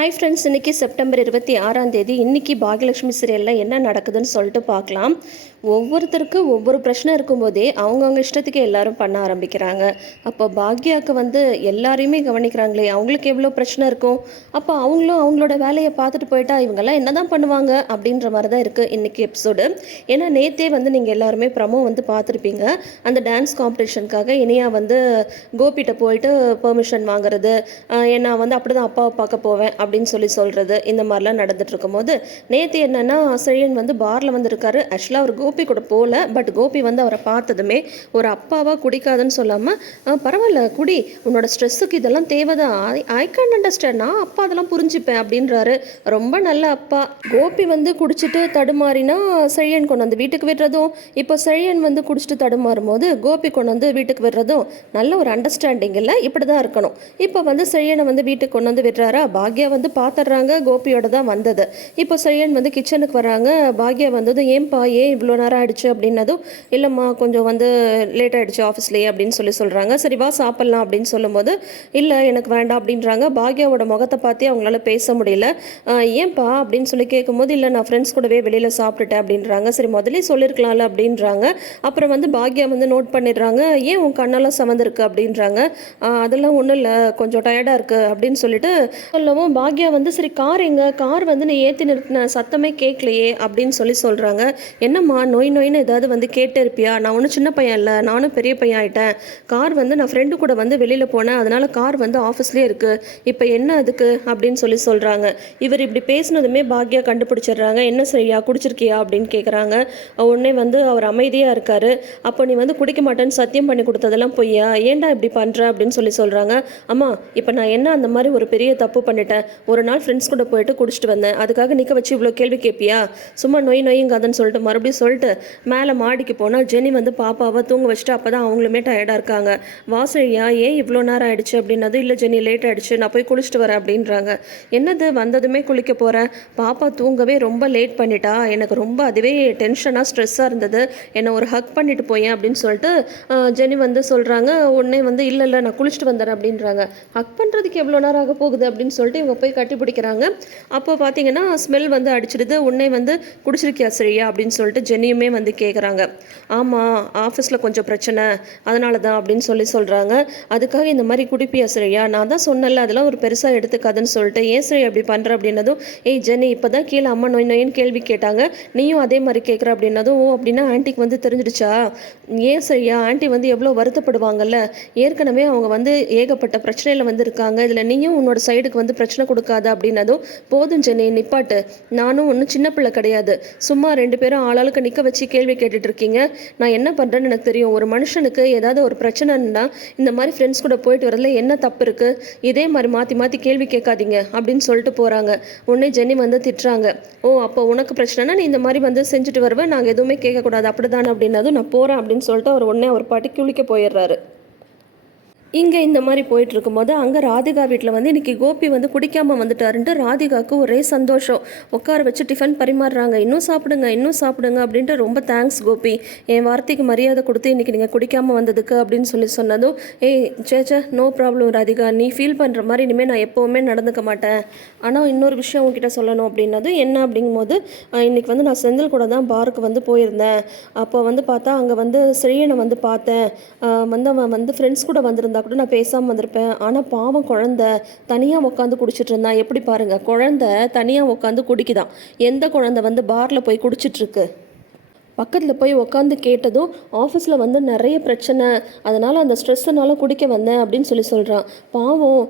Hi friends, இன்றைக்கி September 26 இன்றைக்கி பாகியலட்சுமி சீரியலில் என்ன நடக்குதுன்னு சொல்லிட்டு பார்க்கலாம். ஒவ்வொருத்தருக்கு ஒவ்வொரு பிரச்சனை இருக்கும்போதே அவங்கவுங்க இஷ்டத்துக்கு எல்லாரும் பண்ண ஆரம்பிக்கிறாங்க. அப்போ பாக்யாவுக்கு எல்லாரையுமே கவனிக்கிறாங்களே, அவங்களுக்கு எவ்வளோ பிரச்சனை இருக்கும். அப்போ அவங்களும் அவங்களோட வேலையை பார்த்துட்டு போயிட்டா இவங்கெல்லாம் என்ன தான் பண்ணுவாங்க அப்படின்ற மாதிரி தான் இருக்குது இன்றைக்கி எபிசோடு. ஏன்னா நேற்றே நீங்கள் எல்லாருமே ப்ரமோ பார்த்துருப்பீங்க. அந்த டான்ஸ் காம்படிஷனுக்காக இனியா கோபிகிட்ட போயிட்டு பெர்மிஷன் வாங்குறது, ஏன்னா அப்படி தான் அப்பாவை பார்க்க போவேன் அப்படின்னு சொல்கிறது, இந்த மாதிரிலாம் நடந்துட்டு இருக்கும்போது நேற்று என்னன்னா செழியன் பாரில் இருக்காரு. ஆக்சுவலாக அவர் கோபி கூட போகல, பட் கோபி அவரை பார்த்ததுமே ஒரு அப்பாவா குடிக்காதுன்னு சொல்லாமல், பரவாயில்ல குடி, உன்னோட ஸ்ட்ரெஸ்ஸுக்கு இதெல்லாம் தேவைதான், ஐ கேன் அண்டர்ஸ்டாண்ட், நான் அப்பா அதெல்லாம் புரிஞ்சுப்பேன் அப்படின்றாரு. ரொம்ப நல்ல அப்பா. கோபி குடிச்சிட்டு தடுமாறினா செழியன் கொண்டு வீட்டுக்கு விடுறதும், இப்போ செழியன் குடிச்சிட்டு தடுமாறும் போது கோபி கொண்டு வீட்டுக்கு விடுறதும் நல்ல ஒரு அண்டர்ஸ்டாண்டிங் இல்லை, இப்படி தான் இருக்கணும். இப்போ செழியனை வீட்டுக்கு கொண்டு விடுறாரா, பாக்யா பார்த்துடுறாங்க. கோபியோட தான் வந்தது. இப்போ செழியன் கிச்சனுக்கு வராங்க. பாக்யா ஏன்பா ஏன் இவ்வளோ நேரம் ஆயிடுச்சு அப்படின்னதும், இல்லைம்மா கொஞ்சம் லேட் ஆகிடுச்சு ஆஃபீஸ்லேயே அப்படின்னு சொல்கிறாங்க. சரி வா சாப்பிட்லாம் அப்படின்னு சொல்லும்போது, இல்லை எனக்கு வேண்டாம் அப்படின்றாங்க. பாக்யாவோட முகத்தை பார்த்தே அவங்களால பேச முடியல. ஏன்பா அப்படின்னு கேட்கும்போது, இல்லை நான் ஃப்ரெண்ட்ஸ் கூடவே வெளியில் சாப்பிட்டுட்டேன் அப்படின்றாங்க. சரி முதலே சொல்லியிருக்கலாம்ல அப்படின்றாங்க. அப்புறம் பாக்யா நோட் பண்ணிடுறாங்க. ஏன் உன் கண்ணெல்லாம் சமந்திருக்கு அப்படின்றாங்க. அதெல்லாம் ஒன்றும் இல்லை, கொஞ்சம் டயர்டாக இருக்குது அப்படின்னு சொல்லிட்டு சொல்லவும், பாக்யா சரி கார் எங்க, கார் நீ ஏற்றி நிறுத்தின சத்தமே கேட்கலையே அப்படின்னு சொல்கிறாங்க. என்னம்மா நோய் நோயின்னு ஏதாவது கேட்டு இருப்பியா, நான் ஒன்றும் சின்ன பையன் இல்லை, நானும் பெரிய பையன் ஆகிட்டேன். கார் நான் ஃப்ரெண்டு கூட வெளியில் போனேன், அதனால் கார் ஆஃபீஸ்லேயே இருக்குது, இப்போ என்ன அதுக்கு அப்படின்னு சொல்கிறாங்க. இவர் இப்படி பேசினதுமே பாக்யா கண்டுபிடிச்சிடுறாங்க. என்ன சரியா குடிச்சிருக்கியா அப்படின்னு கேட்குறாங்க. உடனே அவர் அமைதியாக இருக்கார். அப்போ நீ குடிக்க மாட்டேன்னு சத்தியம் பண்ணி கொடுத்ததெல்லாம் பொய்யா, ஏன்டா இப்படி பண்ணுற அப்படின்னு சொல்கிறாங்க. அம்மா இப்போ நான் என்ன அந்த மாதிரி ஒரு பெரிய தப்பு பண்ணிட்டேன், ஒரு நாள் ஃப்ரெண்ட்ஸ் கூட போயிட்டு குடிச்சிட்டு வந்தேன், அதுக்காக நிற்க வச்சு இவ்வளோ கேள்வி கேட்பியா, சும்மா நொய்யுங்காதன்னு சொல்லிட்டு மறுபடியும் சொல்லிட்டு மேலே மாடிக்கு போனால் ஜெனி பாப்பாவை தூங்க வச்சுட்டு அப்போ தான் அவங்களுமே டயர்டாக இருக்காங்க. வாசழியா ஏன் இவ்வளோ நேரம் ஆகிடுச்சு அப்படின்னது, இல்லை ஜெனி லேட் ஆகிடுச்சு, நான் போய் குளிச்சுட்டு வரேன் அப்படின்றாங்க. என்னது வந்ததுமே குளிக்க போகிறேன், பாப்பா தூங்கவே ரொம்ப லேட் பண்ணிட்டா, எனக்கு ரொம்ப அதுவே டென்ஷனாக ஸ்ட்ரெஸ்ஸாக இருந்தது, என்னை ஒரு ஹக் பண்ணிட்டு போயேன் அப்படின்னு சொல்லிட்டு ஜெனி சொல்கிறாங்க. உடனே இல்லை இல்லை நான் குளிச்சுட்டு வந்துடுறேன் அப்படின்றாங்க. ஹக் பண்ணுறதுக்கு எவ்வளோ நேரம் ஆக போகுது அப்படின்னு சொல்லிட்டு இவங்க போய் கட்டி பிடிக்கிறாங்க. அப்போ பார்த்தீங்கன்னா ஸ்மெல் அடிச்சிடுது. உடனே குடிச்சிருக்கியா சரியா அப்படின்னு சொல்லிட்டு ஜெனியுமே கேட்குறாங்க. ஆமாம் ஆஃபீஸில் கொஞ்சம் பிரச்சனை அதனால தான் அப்படின்னு சொல்கிறாங்க. அதுக்காக இந்த மாதிரி குடிப்பியா சரியா, நான் தான் சொன்னல அதெல்லாம் ஒரு பெருசாக எடுத்துக்காதுன்னு சொல்லிட்டு, ஏன் சரி அப்படி பண்ணுற அப்படின்னதும், ஏய் ஜெனி இப்போ தான் கீழே அம்மா நோய் நோயின்னு கேள்வி கேட்டாங்க, நீயும் அதே மாதிரி கேட்குற அப்படின்னதும், ஓ அப்படின்னா ஆன்ட்டிக்கு தெரிஞ்சிடுச்சா, ஏன் சரியா ஆன்ட்டி எவ்வளோ வருத்தப்படுவாங்கல்ல, ஏற்கனவே அவங்க ஏகப்பட்ட பிரச்சனையில் இருக்காங்க, இதில் நீயும் உன்னோட சைடுக்கு பிரச்சனை கொடுக்காத அப்படின்னதும், போதும் ஜெனி நிப்பாட்டு, நானும் ஒன்றும் சின்ன பிள்ளை கிடையாது, சும்மா 2 பேரும் ஆளாளுக்கு நிற்க வச்சு கேள்வி கேட்டுட்டு இருக்கீங்க, நான் என்ன பண்ணுறேன்னு எனக்கு தெரியும், ஒரு மனுஷனுக்கு ஏதாவது ஒரு பிரச்சனைன்னா இந்த மாதிரி ஃப்ரெண்ட்ஸ் கூட போயிட்டு வரல என்ன தப்பு இருக்குது, இதே மாதிரி மாற்றி மாற்றி கேள்வி கேட்காதீங்க அப்படின்னு சொல்லிட்டு போகிறாங்க. உடனே ஜெனி திட்டுறாங்க. ஓ அப்போ உனக்கு பிரச்சனைனா நீ இந்த மாதிரி செஞ்சுட்டு வருவேன், நாங்கள் எதுவுமே கேட்கக்கூடாது அப்படி தானே அப்படின்னதும், நான் போகிறேன் அப்படின்னு சொல்லிட்டு அவர் உடனே ஒரு பாட்டி குளிக்க போயிடுறாரு. இங்கே இந்த மாதிரி போயிட்டு இருக்கும்போது அங்கே ராதிகா வீட்டில் இன்றைக்கி கோபி குடிக்காமல் வந்துட்டாருன்ட்டு ராதிகாவுக்கு ஒரே சந்தோஷம். உட்கார வச்சு டிஃபன் பரிமாறுறாங்க. இன்னும் சாப்பிடுங்க இன்னும் சாப்பிடுங்க அப்படின்ட்டு, ரொம்ப தேங்க்ஸ் கோபி, என் வார்த்தைக்கு மரியாதை கொடுத்து இன்றைக்கி நீங்கள் குடிக்காமல் வந்ததுக்கு அப்படின்னு சொன்னதும், ஏய் சேச்சே நோ ப்ராப்ளம் ராதிகா, நீ ஃபீல் பண்ணுற மாதிரி இனிமேல் நான் எப்போவுமே நடந்துக்க மாட்டேன், ஆனால் இன்னொரு விஷயம் உங்ககிட்ட சொல்லணும் அப்படின்னது, என்ன அப்படிங்கும்போது, இன்றைக்கி நான் செந்தில் கூட தான் பாருக்கு போயிருந்தேன், அப்போ பார்த்தா அங்கே செழியனை பார்த்தேன், அவன் ஃப்ரெண்ட்ஸ் கூட வந்திருந்தா கூட நான் பேசாமல் வந்திருப்பேன், ஆனால் பாவம் குழந்தை தனியாக உட்காந்து குடிச்சிட்டு இருந்தா, எப்படி பாருங்கள் குழந்தை தனியாக உட்காந்து குடிக்குதான், எந்த குழந்தை பாரில் போய் குடிச்சிட்ருக்கு, பக்கத்தில் போய் உட்காந்து கேட்டதும் ஆஃபீஸில் நிறைய பிரச்சனை, அதனால் அந்த ஸ்ட்ரெஸ்ஸனால் குடிக்க வந்தேன் அப்படின்னு சொல்கிறான். பாவம்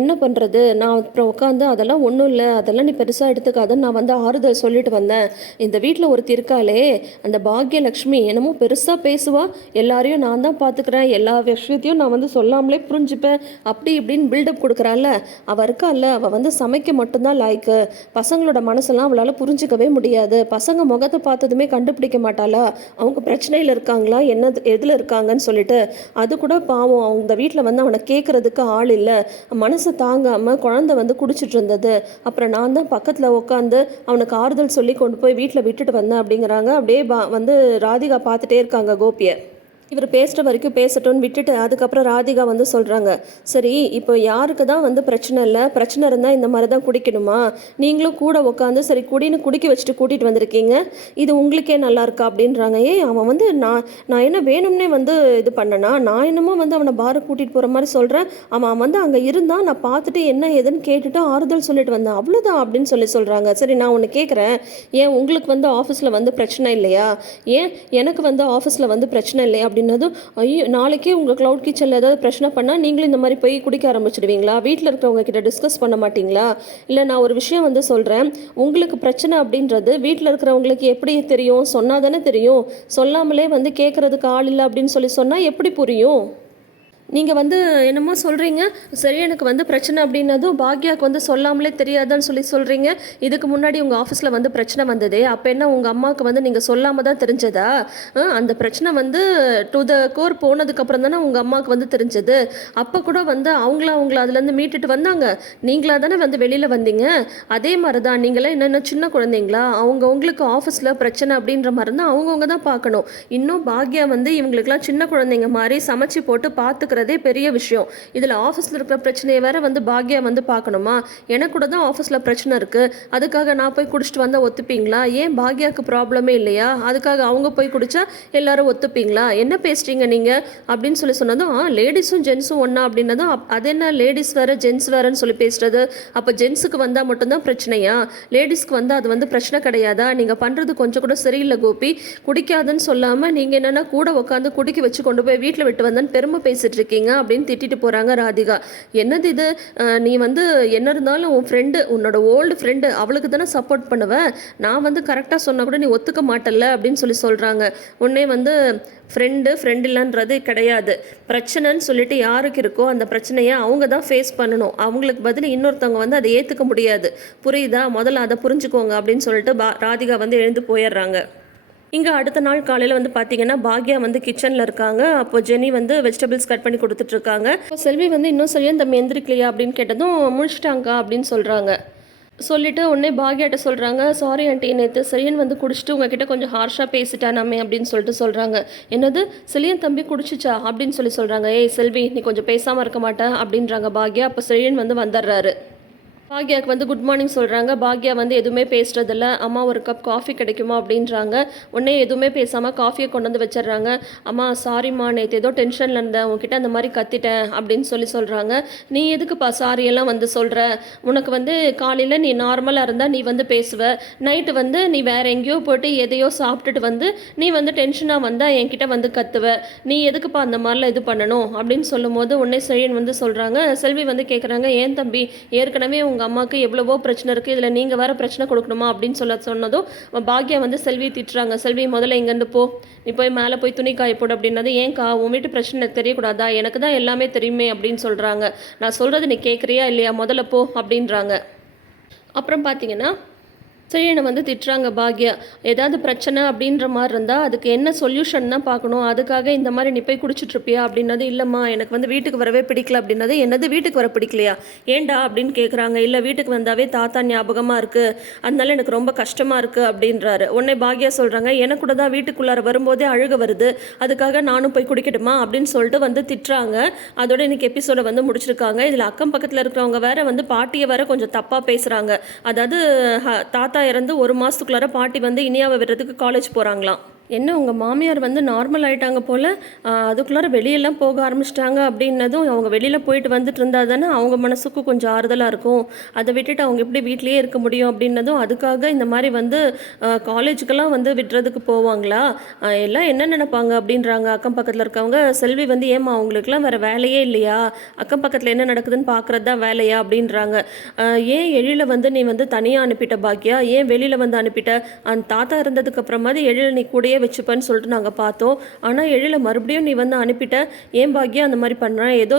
என்ன பண்ணுறது, நான் அப்புறம் உட்காந்து அதெல்லாம் ஒன்றும் இல்லை, அதெல்லாம் நீ பெருசாக எடுத்துக்காதுன்னு நான் ஆறுதல் சொல்லிட்டு வந்தேன், இந்த வீட்டில் ஒருத்தி இருக்காளே அந்த பாக்யலக்ஷ்மி என்னமோ பெருசாக பேசுவா, எல்லாரையும் நான் தான் பார்த்துக்கிறேன், எல்லா விஷயத்தையும் நான் சொல்லாமலே புரிஞ்சுப்பேன் அப்படி இப்படின்னு பில்டப் கொடுக்குறாள்ல, அவள் இருக்கால்ல, அவள் சமைக்க மட்டும்தான் லாய்க்கு, பசங்களோட மனசெல்லாம் அவளால் புரிஞ்சிக்கவே முடியாது, பசங்க முகத்தை பார்த்ததுமே கண்டுபிடிக்க மாட்டாளா, அவங்க பிரச்சனையில் இருக்காங்களா, என்ன எதில் இருக்காங்கன்னு சொல்லிட்டு, அது கூட பாவம் அவங்க வீட்டில் அவனை கேட்குறதுக்கு ஆள் இல்லை, மனசை தாங்காமல் குழந்தை குடிச்சிட்டு இருந்தது, அப்புறம் நான் தான் பக்கத்தில் உட்காந்து அவனுக்கு ஆறுதல் சொல்லி கொண்டு போய் வீட்டில் விட்டுட்டு வந்தேன் அப்படிங்கிறாங்க. அப்படியே ராதிகா பார்த்துட்டே இருக்காங்க கோபியை. இவர் பேசுகிற வரைக்கும் பேசட்டும்னு விட்டுட்டு அதுக்கப்புறம் ராதிகா வந்து சொல்கிறாங்க, சரி இப்போ யாருக்கு தான் வந்து பிரச்சனை இல்லை, பிரச்சனை இருந்தால் இந்த மாதிரி தான் குடிக்கணுமா, நீங்களும் கூட உட்காந்து சரி குடின்னு குடிக்க வச்சுட்டு கூட்டிகிட்டு வந்திருக்கீங்க, இது உங்களுக்கே நல்லா இருக்கா அப்படின்றாங்க. அவன் வந்து நான் என்ன வேணும்னே வந்து இது பண்ணனா, நான் என்னமோ வந்து அவனை பாரை கூட்டிகிட்டு போகிற மாதிரி சொல்கிறேன், அவன் வந்து அங்கே இருந்தால் நான் பார்த்துட்டு என்ன ஏதுன்னு கேட்டுட்டு ஆறுதல் சொல்லிட்டு வந்தேன், அவ்வளோதான் அப்படின்னு சொல்கிறாங்க. சரி நான் ஒன்று கேட்குறேன், ஏன் உங்களுக்கு வந்து ஆஃபீஸில் வந்து பிரச்சனை இல்லையா, ஏன் எனக்கு வந்து ஆஃபீஸில் வந்து பிரச்சனை இல்லையா அப்படின்னதும், ஐயோ நாளைக்கே உங்கள் க்ளவுட் கிச்சனில் ஏதாவது பிரச்சனை பண்ணால் நீங்களும் இந்த மாதிரி போய் குடிக்க ஆரம்பிச்சிடுவீங்களா, வீட்டில் இருக்கிறவங்க கிட்ட டிஸ்கஸ் பண்ண மாட்டிங்களா, இல்லை நான் ஒரு விஷயம் வந்து சொல்கிறேன், உங்களுக்கு பிரச்சனை அப்படின்றது வீட்டில் இருக்கிறவங்களுக்கு எப்படி தெரியும், சொன்னால் தானே தெரியும், சொல்லாமலே வந்து கேட்குறதுக்கு ஆள் இல்லை அப்படின்னு சொன்னால் எப்படி புரியும், நீங்கள் வந்து என்னமோ சொல்கிறீங்க, சரி எனக்கு வந்து பிரச்சனை அப்படின்னதும் பாக்யாவுக்கு வந்து சொல்லாமலே தெரியாதான்னு சொல்கிறீங்க, இதுக்கு முன்னாடி உங்கள் ஆஃபீஸில் வந்து பிரச்சனை வந்ததே, அப்போ என்ன உங்கள் அம்மாவுக்கு வந்து நீங்கள் சொல்லாமல் தான் தெரிஞ்சதா, அந்த பிரச்சனை வந்து டு த கோர் போனதுக்கப்புறம் தானே உங்கள் அம்மாவுக்கு வந்து தெரிஞ்சது, அப்போ கூட வந்து அவங்கள அதுலேருந்து மீட்டுட்டு வந்தாங்க, நீங்களாக தானே வந்து வெளியில் வந்தீங்க, அதே மாதிரி தான் நீங்களே என்னென்ன சின்ன குழந்தைங்களா, உங்களுக்கு ஆஃபீஸில் பிரச்சனை அப்படின்ற மாதிரி தான் அவங்கவுங்க தான் பார்க்கணும், இன்னும் பாக்யா வந்து இவங்களுக்குலாம் சின்ன குழந்தைங்க மாதிரி சமைச்சு போட்டு பார்த்துக்கிற பெரிய விஷயம், இதில் ஆஃபீஸில் இருக்கிற பிரச்சனையை வேற வந்து பாக்யா வந்து பார்க்கணுமா, எனக்கு கூட தான் ஆஃபீஸில் பிரச்சனை இருக்குது, அதுக்காக நான் போய் குடிச்சிட்டு வந்தால் ஒத்துப்பீங்களா, ஏன் பாக்யாவுக்கு ப்ராப்ளமே இல்லையா, அதுக்காக அவங்க போய் குடித்தா எல்லாரும் ஒத்துப்பீங்களா, என்ன பேசுகிறீங்க நீங்கள் அப்படின்னு சொன்னதும், லேடிஸும் ஜென்ஸும் ஒன்றா அப்படின்னதும், அது என்ன லேடிஸ் வேறு ஜென்ஸ் வேறுன்னு சொல்லி பேசுகிறது, அப்போ ஜென்ஸுக்கு வந்தால் மட்டும்தான் பிரச்சனையா, லேடிஸ்க்கு வந்தால் அது வந்து பிரச்சனை கிடையாதா, நீங்கள் பண்ணுறது கொஞ்சம் கூட சரியில்லை கோபி, குடிக்காதுன்னு சொல்லாமல் நீங்கள் என்னென்னா கூட உட்காந்து குடிக்க வச்சு கொண்டு போய் வீட்டில் விட்டு வந்தேன்னு பெருமை பேசிட்டு இருக்கீங்க அப்படின்னு திட்டிட்டு போறாங்க ராதிகா. என்னது இது, நீ வந்து என்ன இருந்தாலும் உன் ஃப்ரெண்டு, உன்னோட ஓல்டு ஃப்ரெண்டு, அவளுக்கு தானே சப்போர்ட் பண்ணுவ, நான் வந்து கரெக்டாக சொன்னா கூட நீ ஒத்துக்க மாட்டல்ல அப்படின்னு சொல்கிறாங்க. உடனே வந்து ஃப்ரெண்டு இல்லைன்றது கிடையாது, பிரச்சனைன்னு சொல்லிட்டு யாருக்கு இருக்கோ அந்த பிரச்சனையை அவங்க தான் ஃபேஸ் பண்ணணும், அவங்களுக்கு பதில் இன்னொருத்தவங்க வந்து அதை ஏற்றுக்க முடியாது, புரியுதா, முதல்ல அதை புரிஞ்சுக்கோங்க அப்படின்னு சொல்லிட்டு ராதிகா வந்து எழுந்து போயிடுறாங்க. இங்கே அடுத்த நாள் காலையில் வந்து பார்த்தீங்கன்னா பாக்யா வந்து கிச்சனில் இருக்காங்க. அப்போ ஜெனி வந்து வெஜிடபிள்ஸ் கட் பண்ணி கொடுத்துட்ருக்காங்க. இப்போ செல்வி வந்து இன்னும் சரியா இந்த எந்திரிக்கலையா அப்படின்னு கேட்டதும் முடிச்சிட்டாங்க அப்படின்னு சொல்கிறாங்க. சொல்லிவிட்டு உடனே பாக்யாட்ட சொல்கிறாங்க, சாரி ஆண்டி, நேற்று செலியன் வந்து குடிச்சிட்டு உங்ககிட்ட கொஞ்சம் ஹார்ஷாக பேசிட்டானாமே அப்படின்னு சொல்கிறாங்க. என்னது செலியன் தம்பி குடிச்சிச்சா அப்படின்னு சொல்கிறாங்க. ஏய் செல்வி, நீ கொஞ்சம் பேசாமல் இருக்க மாட்டேன் அப்படின்றாங்க பாக்யா. அப்போ செலியன் வந்து வந்துடுறாரு. பாக்யாவுக்கு வந்து குட் மார்னிங் சொல்கிறாங்க. பாக்யா வந்து எதுவுமே பேசுறதில்ல. அம்மா ஒரு கப் காஃபி கிடைக்குமா அப்படின்றாங்க. உடனே எதுவுமே பேசாமல் காஃபியை கொண்டு வந்து வச்சிடுறாங்க. அம்மா சாரிம்மா, நேற்று ஏதோ டென்ஷனில் இருந்தேன், உங்ககிட்ட அந்த மாதிரி கத்திட்டேன் அப்படின்னு சொல்கிறாங்க. நீ எதுக்குப்பா சாரியெல்லாம் வந்து சொல்கிற, உனக்கு வந்து காலையில் நீ நார்மலாக இருந்தால் நீ வந்து பேசுவ, நைட்டு வந்து நீ வேறு எங்கேயோ போய்ட்டு எதையோ சாப்பிட்டுட்டு வந்து நீ வந்து டென்ஷனாக வந்தால் என்கிட்ட வந்து கத்துவ, நீ எதுக்குப்பா அந்த மாதிரிலாம் இது பண்ணணும் அப்படின்னு சொல்லும்போது உடனே செழியன் வந்து சொல்கிறாங்க. செல்வி வந்து கேட்குறாங்க, ஏன் தம்பி, ஏற்கனவே உங்கள் அம்மாவுக்கு எவ்வளவோ பிரச்சனை இருக்குது, இதில் நீங்கள் வேறு பிரச்சனை கொடுக்கணுமா அப்படின்னு சொன்னதும் பாக்யா வந்து செல்வி திட்டுறாங்க. செல்வி முதல்ல இங்கேருந்து போ, நீ போய் மேலே போய் துணி காய போடு அப்படின்னது, ஏன்க்கா உன் வீட்டு பிரச்சனை எனக்கு தெரியக்கூடாதா, எனக்கு தான் எல்லாமே தெரியுமே அப்படின்னு சொல்கிறாங்க. நான் சொல்கிறது நீ கேட்குறியா இல்லையா, முதல்ல போ அப்படின்றாங்க. அப்புறம் பார்த்தீங்கன்னா செழியனை வந்து திட்டுறாங்க பாக்யா. ஏதாவது பிரச்சனை அப்படின்ற மாதிரி இருந்தால் அதுக்கு என்ன சொல்யூஷன் தான் பார்க்கணும், அதுக்காக இந்த மாதிரி நீ போய் குடிச்சிட்ருப்பியா அப்படின்னது, இல்லைம்மா எனக்கு வந்து வீட்டுக்கு வரவே பிடிக்கல அப்படின்னது, என்னது வீட்டுக்கு வர பிடிக்கலையா, ஏண்டா அப்படின்னு கேட்குறாங்க. இல்லை வீட்டுக்கு வந்தாவே தாத்தா ஞாபகமாக இருக்குது, அதனால எனக்கு ரொம்ப கஷ்டமாக இருக்குது அப்படின்றாரு. உடனே பாக்யா சொல்கிறாங்க, எனக்கு கூட தான் வீட்டுக்குள்ளார வரும்போதே அழுக வருது, அதுக்காக நானும் போய் குடிக்கட்டுமா அப்படின்னு சொல்லிட்டு வந்து திட்டுறாங்க. அதோட இன்னைக்கு எபிசோடை வந்து முடிச்சிருக்காங்க. இதில் அக்கம் பக்கத்தில் இருக்கிறவங்க வேற வந்து பாட்டியை வேற கொஞ்சம் தப்பாக பேசுகிறாங்க. அதாவது தாத்தா இறந்து ஒரு மாதத்துக்குள்ளார பாட்டி வந்து இனியாவை விடுறதுக்கு காலேஜ் போகிறாங்களாம். என்ன உங்கள் மாமியார் வந்து நார்மல் ஆகிட்டாங்க போல், அதுக்குள்ளார வெளியெல்லாம் போக ஆரம்பிச்சிட்டாங்க அப்படின்னதும், அவங்க வெளியில் போயிட்டு வந்துட்டு இருந்தால் தானே அவங்க மனசுக்கும் கொஞ்சம் ஆறுதலாக இருக்கும், அதை விட்டுட்டு அவங்க எப்படி வீட்லேயே இருக்க முடியும் அப்படின்னதும், அதுக்காக இந்த மாதிரி வந்து காலேஜுக்கெல்லாம் வந்து விடுறதுக்கு போவாங்களா, எல்லாம் என்ன நினைப்பாங்க அப்படின்றாங்க அக்கம் பக்கத்தில் இருக்கவங்க. செல்வி வந்து ஏமா அவங்களுக்குலாம் வேறு வேலையே இல்லையா, அக்கம் பக்கத்தில் என்ன நடக்குதுன்னு பார்க்குறது தான் வேலையா அப்படின்றாங்க. ஏன் எழில வந்து நீ வந்து தனியாக அனுப்பிட்ட பாக்யா, ஏன் வெளியில் வந்து அனுப்பிட்ட, அந்த தாத்தா இருந்ததுக்கு அப்புறமாதிரி எழில நீ கூடயே வச்சுப்பேன்னு சொல்லிட்டு நாங்கள் பார்த்தோம், ஆனால் எழில மறுபடியும் நீ வந்து அனுப்பிட்ட, ஏன் பாக்யா அந்த மாதிரி பண்ணுறேன், ஏதோ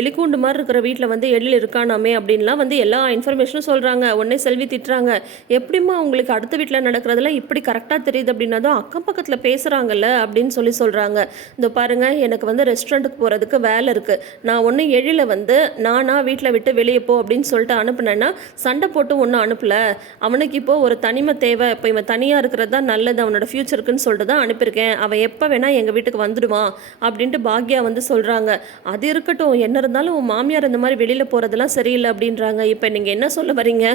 எலிக்கூண்டு மாதிரி இருக்கிற வீட்டில் வந்து எழில் இருக்கானாமே அப்படின்லாம் வந்து எல்லா இன்ஃபர்மேஷனும் சொல்கிறாங்க. உடனே செல்வி திட்டுறாங்க, எப்படிம்மா உங்களுக்கு அடுத்த வீட்டில் நடக்கிறதெல்லாம் இப்படி கரெக்டாக தெரியுது அப்படின்னதும், அக்கம் பக்கத்தில் பேசுகிறாங்கல்ல அப்படின்னு சொல்கிறாங்க. இந்த பாருங்கள், எனக்கு வந்து ரெஸ்டாரண்ட்டுக்கு போகிறதுக்கு வேலை இருக்குது, நான் ஒன்று எழில வந்து நானாக வீட்டில் விட்டு வெளியே போ அப்படின்னு சொல்லிட்டு அனுப்புனேன்னா சண்டை போட்டு ஒன்றும் அனுப்பலை, அவனுக்கு இப்போது ஒரு தனிமை தேவை, இப்போ இவன் தனியாக இருக்கிறது தான் நல்லது அவனோட ஃப்யூச்சருக்குன்னு சொல்லிட்டு தான் அனுப்பியிருக்கேன். அவன் எப்போ வேணால் எங்கள் வீட்டுக்கு வந்துடுவான் அப்படின்ட்டு பாக்யா வந்து சொல்கிறாங்க. அது இருக்கட்டும், என்ன இருந்தாலும் உன் மாமியார் இந்த மாதிரி வெளியில் போகிறதெல்லாம் சரியில்லை அப்படின்றாங்க. இப்போ நீங்கள் என்ன சொல்ல வரீங்க?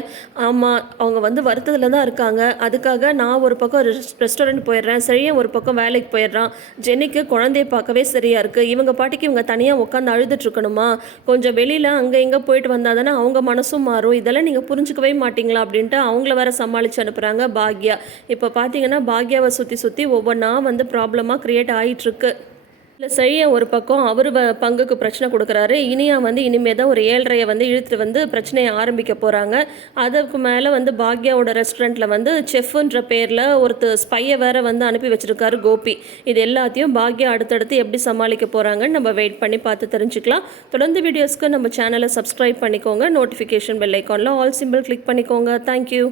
ஆமாம், அவங்க வந்து வருத்தத்தில் தான் இருக்காங்க. அதுக்காக நான் ஒரு பக்கம் ரெஸ்டாரண்ட் போயிடுறேன், சரியா ஒரு பக்கம் வேலைக்கு போயிடுறான். ஜெனிக்கு குழந்தைய பார்க்கவே சரியாக இருக்குது. இவங்க பாட்டிக்கு இவங்க தனியாக உட்காந்து அழுதுட்ருக்கணுமா? கொஞ்சம் வெளியில் அங்கே இங்கே போயிட்டு வந்தால் தானே அவங்க மனசும் மாறும். இதெல்லாம் நீங்கள் புரிஞ்சுக்கவே மாட்டிங்களா அப்படின்ட்டு அவங்கள வேற சமாளித்து அனுப்புகிறாங்க பாக்யா. இப்போ பார்த்தீங்கன்னா பாக்யாவை சுற்றி சுற்றி ஒவ்வொன்றா வந்து ப்ராப்ளமாக க்ரியேட் ஆகிட்டுருக்கு. இல்லை சரியா ஒரு பக்கம் அவர் பங்குக்கு பிரச்சனை கொடுக்குறாரு. இனியா வந்து இனிமே தான் ஒரு 7:30 வந்து இழுத்துட்டு வந்து பிரச்சனையை ஆரம்பிக்க போகிறாங்க. அதுக்கு மேலே வந்து பாக்யாவோட ரெஸ்டாரண்ட்டில் வந்து செஃப்ன்ற பேரில் ஒருத்தர் ஸ்பையை வேற வந்து அனுப்பி வச்சிருக்காரு கோபி. இது எல்லாத்தையும் பாக்யா அடுத்தடுத்து எப்படி சமாளிக்க போகிறாங்கன்னு நம்ம வெயிட் பண்ணி பார்த்து தெரிஞ்சுக்கலாம். தொடர்ந்து வீடியோஸ்க்கு நம்ம சேனலை சப்ஸ்கிரைப் பண்ணிக்கோங்க. நோட்டிஃபிகேஷன் பெல் ஐக்கானில் ஆல் சிம்பிள் கிளிக் பண்ணிக்கோங்க. தேங்க்யூ.